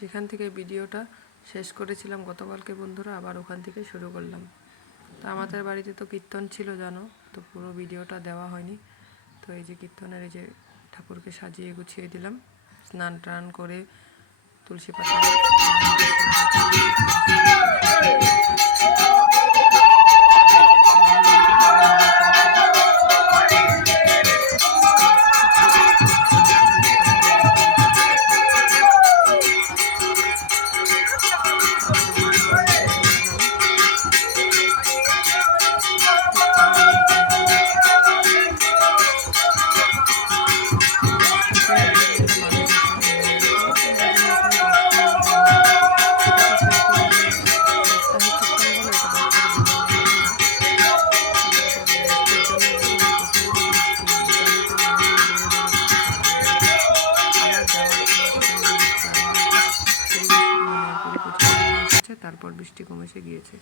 যেখান থেকে ভিডিওটা শেষ করেছিলাম গতকালকে বন্ধুরা, আবার ওখান থেকে শুরু করলাম। তো আমাদের বাড়িতে তো কীর্তন ছিল জানো, তো পুরো ভিডিওটা দেওয়া হয়নি। তো এই যে কীর্তনের এই যে ঠাকুরকে সাজিয়ে গুছিয়ে দিলাম, স্নান টান করে তুলসী পাতা তারপর বৃষ্টি কমেছে গিয়েছে।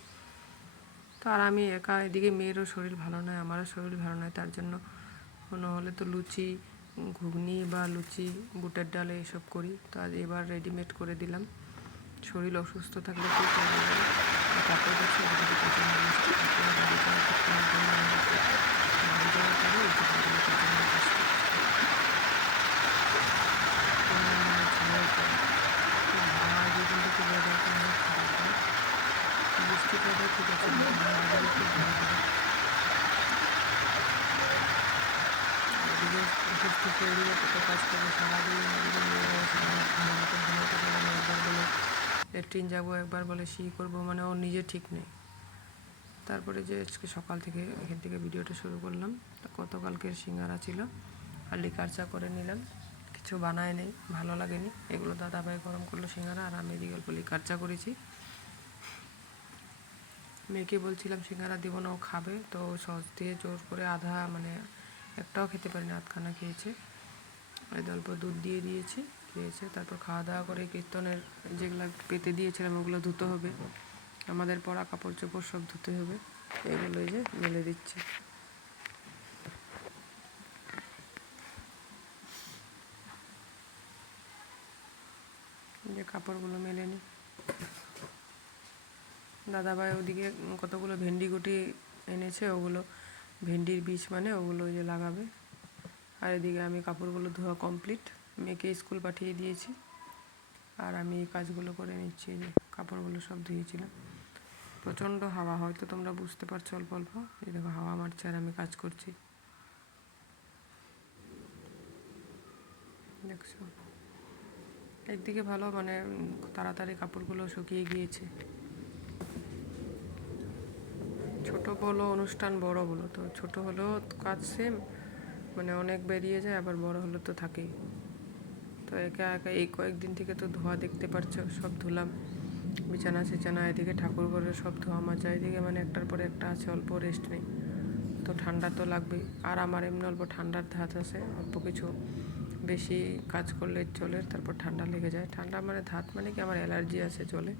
তো আর আমি একা, এদিকে মেয়েরও শরীর ভালো নয়, আমারও শরীর ভালো নয়, তার জন্য কোনো হলে তো লুচি ঘুগনি বা লুচি বুটের ডালে এসব করি। তো আজ এবার রেডিমেড করে দিলাম, শরীর অসুস্থ থাকলে কী করবো। তারপর দেখছি বৃষ্টিটা ঠিক আছে, এদিকে অসুস্থ শরীরে কত কাজ করবো সারাদিন। একবার বলে ল্যাট্রিন যাবো, একবার বলে করবো, মানে ওর নিজে ঠিক নেই। তারপরে যে আজকে সকাল থেকে এখান থেকে ভিডিওটা শুরু করলাম। গতকালকের সিঙ্গারা ছিল, আর লিকার চা করে নিলাম, কিছু বানায় নেই, ভালো লাগেনি। এগুলো দাদাভাই গরম করলো সিঙ্গারা, আর আমি এদিকে অল্প লিকার চা করেছি। মেয়েকে বলছিলাম সিঙ্গারা দিব না, ও খাবে, তো সস দিয়ে জোর করে আধা, মানে একটাও খেতে পারিনি, আধখানা খেয়েছে। অল্প দুধ দিয়ে দিয়েছি, খেয়েছে। তারপর খাওয়া দাওয়া করে কীর্তনের যেগুলো পেতে দিয়েছিলাম ওগুলো ধুতে হবে, আমাদের পরা কাপড় চোপড় সব ধুতে হবে। এগুলো এই যে মেলে দিচ্ছি। যে কাপড়গুলো মেলে নিই। দাদাভাই ওদিকে কতগুলো ভেন্ডি গুটি এনেছে, ওগুলো ভেন্ডির বীজ, মানে ওগুলো ওই যে লাগাবে। আর এদিকে আমি কাপড়গুলো ধোয়া কমপ্লিট, মেয়েকে স্কুল পাঠিয়ে দিয়েছি, আর আমি এই কাজগুলো করে নিচ্ছি। যে কাপড়গুলো সব ধুয়েছিলাম। প্রচণ্ড হাওয়া, হয়তো তোমরা বুঝতে পারছো অল্প অল্প, এই দেখো হাওয়া মারছে আর আমি কাজ করছি, দেখছো। একদিকে ভালো, মানে তাড়াতাড়ি কাপড়গুলো শুকিয়ে গিয়েছে। ছোট বলো অনুষ্ঠান, বড় বলো, তো ছোট হলেও কাজ সেম, মানে অনেক বেরিয়ে যায়, আবার বড় হলে তো থাকেই। তো একা একা এই কয়েকদিন থেকে তো ধোয়া দেখতে পারছো, সব ধুলাম, বিছানা সিছানা, এদিকে ঠাকুর ঘরের সব ধোয়া মাজা, এদিকে মানে একটার পরে একটা আছে, অল্প রেস্ট নেই। তো ঠান্ডা তো লাগবেই, আর আমার এমনি অল্প ঠান্ডার ধাত আছে, অল্প কিছু বেশি কাজ করলে জলের, তারপর ঠান্ডা লেগে যায়। ঠান্ডা মানে ধাত মানে কি, আমার অ্যালার্জি আছে জলে,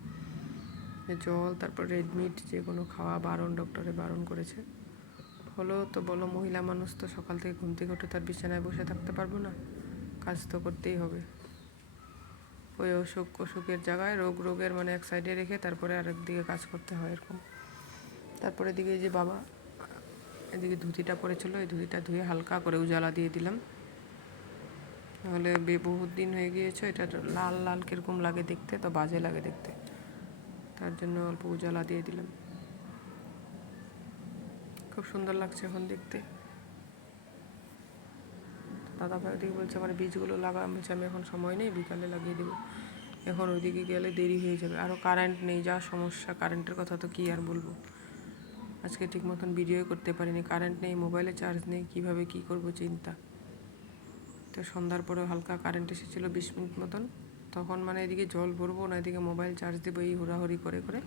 জল, তারপর রেড মিট যে কোনো খাওয়া বারণ, ডক্টরে বারণ করেছে। হলো তো বলো, মহিলা মানুষ তো সকাল থেকে ঘুম থেকে উঠে তার বিছানায় বসে থাকতে পারবো না, কাজ তো করতেই হবে। ওই অসুখের জায়গায় রোগের মানে এক সাইডে রেখে তারপরে আরেক দিকে কাজ করতে হয়, এরকম। তারপরে এদিকে যে বাবা এদিকে ধুতিটা পড়েছিল, এই ধুতিটা ধুয়ে হালকা করে উজালা দিয়ে দিলাম, নাহলে বহুত দিন হয়ে গিয়েছে, এটা লাল লাল কীরকম লাগে দেখতে, তো বাজে লাগে দেখতে, তার জন্য অল্প উজালা দিয়ে দিলাম। খুব সুন্দর লাগছে এখন দেখতে। দাদাভাই ওদিকে বলছে আমার বীজগুলো লাগা, আমি বলছি আমি এখন সময় নেই, বিকালে লাগিয়ে দেবো, এখন ওইদিকে গেলে দেরি হয়ে যাবে। আরও কারেন্ট নেই, যা সমস্যা, কারেন্টের কথা তো কী আর বলবো। আজকে ঠিক মতন ভিডিও করতে পারিনি, কারেন্ট নেই, মোবাইলে চার্জ নেই, কীভাবে কী করবো চিন্তা। তো সন্ধ্যার পরে হালকা কারেন্ট এসেছিলো 20 মিনিট মতন, তখন মানে এদিকে জল ভরবো না এদিকে মোবাইল চার্জ দেবো, এই হুড়াহুড়ি করে করে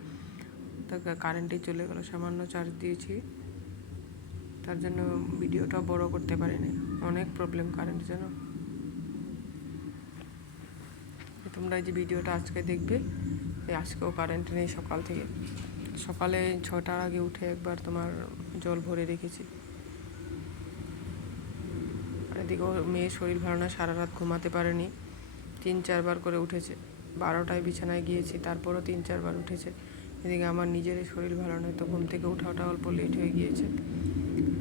তো কারেন্টেই চলে গেলো। সামান্য চার্জ দিয়েছি, তার জন্য ভিডিওটা বড় করতে পারিনি, অনেক প্রবলেম কারেন্ট যেন। তোমরা এই যে ভিডিওটা আজকে দেখবে, আজকেও কারেন্ট নেই সকাল থেকে, সকালে 6টার আগে উঠে একবার তোমার জল ভরে রেখেছি। আর এদিকে মেয়ের শরীর ভালো না, সারা রাত ঘুমাতে পারেনি, 3-4 বার করে উঠেছে, 12টায় বিছানায় গিয়েছি, তারপরও 3-4 বার উঠেছে। এদিকে আমার নিজেরই শরীর ভালো নয়, তো ঘুম থেকে ওঠাটা অল্প লেট হয়ে গিয়েছে।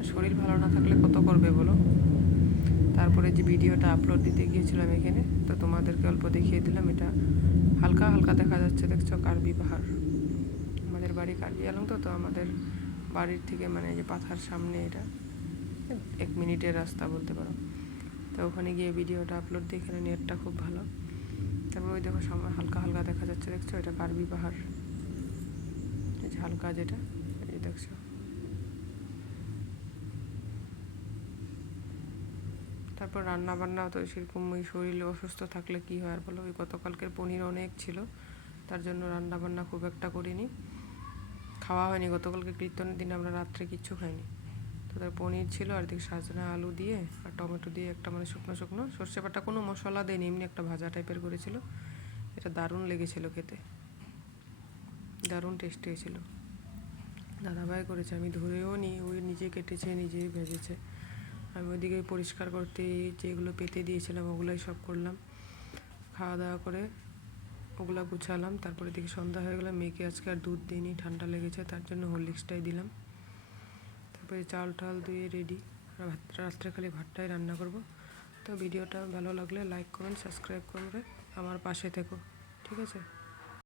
শরীর ভালো না থাকলে কত করবে বলো। তারপরে যে ভিডিওটা আপলোড দিতে গিয়েছিলাম এখানে, তো তোমাদেরকে অল্প দেখিয়ে দিলাম। এটা হালকা হালকা দেখা যাচ্ছে, দেখছো কার্বি পাহাড়। আমাদের বাড়ি কার্বি আলং, তো আমাদের বাড়ির থেকে মানে যে পাথার সামনে, এটা 1 মিনিটের রাস্তা বলতে পারো। তো ওখানে গিয়ে ভিডিওটা আপলোড দিয়ে, এখানে নেটটা খুব ভালো। তারপর ওই দেখো সামনে হালকা হালকা দেখা যাচ্ছে, দেখছো এটা কার্বি পাহাড়। এই যে হালকা যেটা, এই যে দেখছো। তারপর রান্না বান্না তো সেরকম, ওই শরীরে অসুস্থ থাকলে কি হয় আর বলো। ওই গতকালকের পনির অনেক ছিল, তার জন্য রান্না বান্না খুব একটা করিনি, খাওয়া হয়নি। গতকালকে কীর্তনের দিন আমরা রাত্রে কিচ্ছু খাইনি। তো তার পনির ছিল, আর দিকে সাজনা আলু দিয়ে আর টমেটো দিয়ে একটা মানে শুকনো শুকনো সর্ষে বাটা, কোনো মশলা দেয়নি, এমনি একটা ভাজা টাইপের করেছিল। এটা দারুণ লেগেছিল খেতে, দারুণ টেস্ট হয়েছিল। দাদাভাই করেছে, আমি ধরেও নিই, ওই নিজে কেটেছে নিজেই ভেজেছে। আমি ওইদিকে পরিষ্কার করতে যেগুলো পেতে দিয়েছিলাম ওগুলোই সব করলাম। খাওয়া দাওয়া করে ওগুলো গুছালাম। তারপরে দিকে সন্ধ্যা হয়ে গেলাম। মেয়েকে আজকে আর দুধ দিইনি, ঠান্ডা লেগেছে, তার জন্য হরলিক্সটাই দিলাম। তারপরে চাল টাল দিয়ে রেডি, রাত্রে খালি ভাতটাই রান্না করব। তো ভিডিওটা ভালো লাগলে লাইক কমেন্ট সাবস্ক্রাইব করবে, আমার পাশে থেকো, ঠিক আছে।